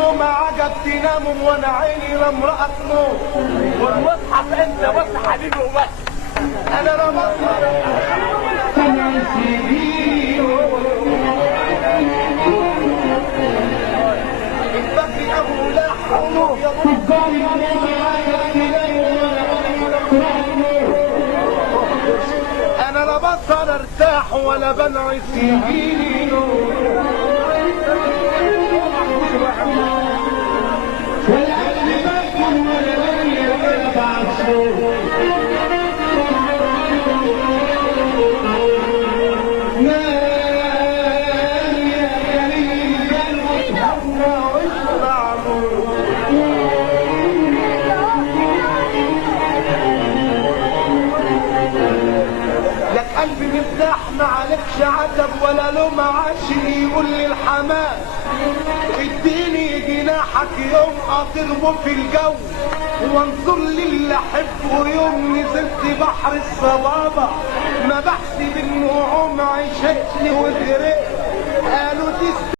النوم عجب تناموا وانا عيني لامرأة نوم والمصحف انت بس حبيبي وبس. انا رمضت البكي ابو لحم يا انا لا بقدر ارتاح ولا بنعس يجيني نور ولا قلبي باكل ولا بني ولا بعصور قلبي مرتاح ما عليكش عتب ولا لوم عاشق يقول لي الحمام اديني جناحك يوم اطير في الجو وانظر للي احبه يوم نزلت بحر الصبابه ما بحسب انه عمري عشتني وغرقت قالوا دي